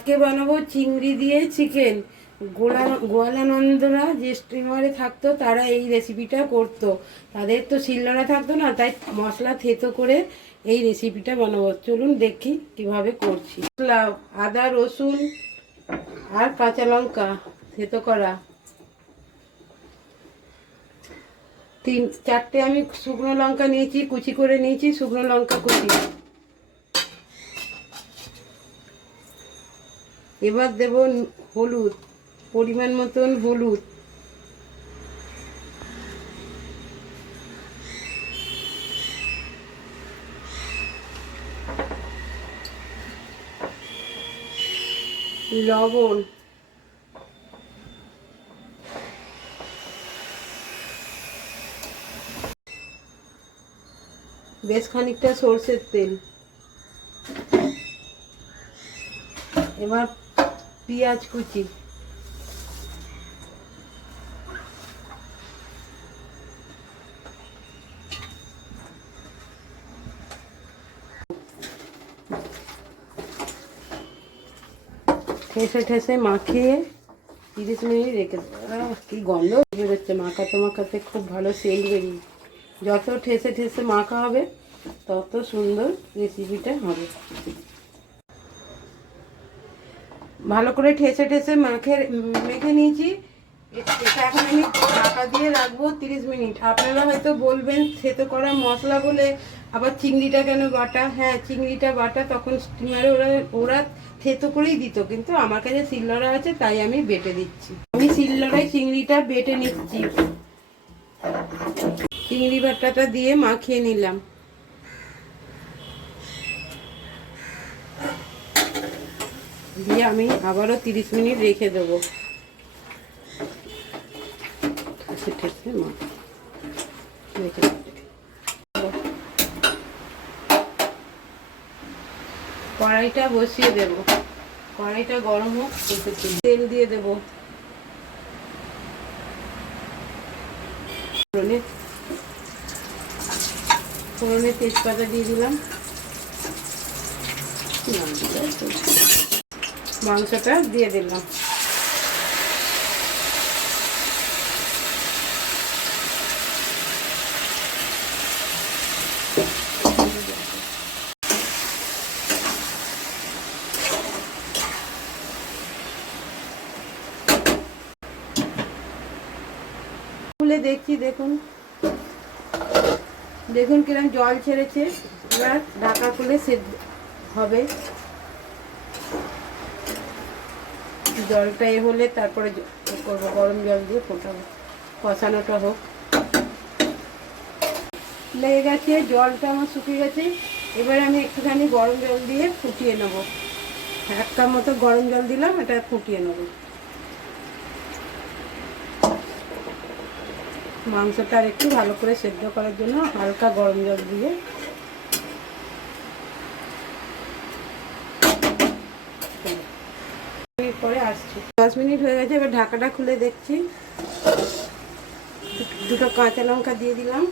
আজকে বানাবো চিংড়ি দিয়ে চিকেন গোয়ালানন্দরা যে স্টিমারে থাকতো, তারা এই রেসিপিটা করতো। তাদের তো শিলনোড়া থাকতো না, তাই মশলা থেতো করে এই রেসিপিটা বানাবো। চলুন দেখি কীভাবে করছি। মশলা, আদা, রসুন আর কাঁচা লঙ্কা থেতো করা। তিন চারটে আমি শুকনো লঙ্কা নিয়েছি, কুচি করে নিয়েছি, শুকনো লঙ্কা কুচি। এবার দেব হলুদ পরিমাণ মতন হলুদ। লবণ। বেশ খানিকটা সর্ষের তেল। এবার পেঁয়াজ কুচি। ঠেসে ঠেসে মাখিয়ে তিরিশ মিনিট রেখে কি গন্ধ বেরোচ্ছে মাখাতে মাখাতে, খুব ভালো সেন্ট বেরিয়ে যত ঠেসে ঠেসে মাখা হবে, তত সুন্দর রেসিপিটা হবে। ভালো করে ঠেসে ঠেসে মাখে, মেখে নিয়েছি। এটা এখন আমি ঢাকা দিয়ে রাখব তিরিশ মিনিট। আপনারা হয়তো বলবেন থেতো করা মশলা বলে আবার চিংড়িটা কেন বাটা? হ্যাঁ চিংড়িটা বাটা তখন স্টিমারে ওরা ওরা থেতো করেই দিত, কিন্তু আমার কাছে শিলনোড়া আছে, তাই আমি বেটে দিচ্ছি। আমি শিলনোড়ায় চিংড়িটা বেটে নিচ্ছি। চিংড়ি বাটাটা দিয়ে মাখিয়ে নিলাম। দিয়ে আমি আবারও তিরিশ মিনিট রেখে দেবো। দেবো। কড়াইটা বসিয়ে দেব। কড়াইটা গরম হোক তেল দিয়ে দেব। ফোড়নে তেজপাতা দিয়ে দিলাম। মাংসটা দিয়ে দিলাম। খুলে দেখছি, দেখুন। দেখুন কিরম জল ছেড়েছে। এবার ঢাকা খুলে সেদ্ধ হবে। জলটা এ হলে তারপরে করব, গরম জল দিয়ে ফোটাবো, কষানোটা হোক। লেগে গেছে, জলটা আমার শুকিয়ে গেছে। এবার আমি একটুখানি গরম জল দিয়ে ফুটিয়ে নেব। এক কাপ মতো গরম জল দিলাম, এটা ফুটিয়ে নেব। মাংসটা আর একটু ভালো করে সেদ্ধ করার জন্য হালকা গরম জল দিয়ে পরে আসছি। দশ মিনিট হয়ে গেছে, এবার ঢাকাটা খুলে দেখছি। দুটো কাঁচা লঙ্কা দিয়ে দিলাম।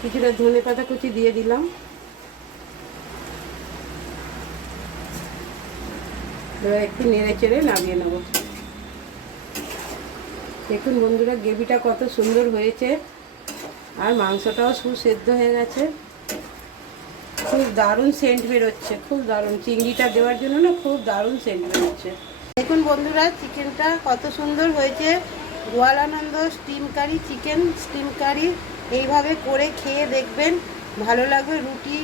কিছুটা ধনে পাতা কুচি দিয়ে দিলাম। একটু নেড়ে চেড়ে নামিয়ে নেব। দেখুন বন্ধুরা, গ্রেভিটা কত সুন্দর হয়েছে। আর মাংসটাও সুসেদ্ধ হয়ে গেছে। খুব দারুণ সেন্ট বেরোচ্ছে, খুব দারুণ। চিংড়িটা দেওয়ার জন্য না খুব দারুণ সেন্ট বেরোচ্ছে। দেখুন বন্ধুরা, চিকেনটা কত সুন্দর হয়েছে। Goalondo steam curry chicken steam curry এইভাবে করে খেয়ে দেখবেন। ভালো লাগবে রুটি,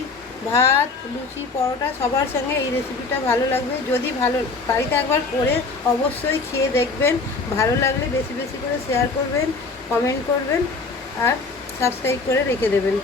ভাত, লুচি, পরোটা, সবার সঙ্গে এই রেসিপিটা ভালো লাগবে। যদি ভালো, বাড়িতে একবার করে অবশ্যই খেয়ে দেখবেন। ভালো লাগলে বেশি বেশি করে শেয়ার করবেন কমেন্ট করবেন আর সাবস্ক্রাইব করে রেখে দেবেন।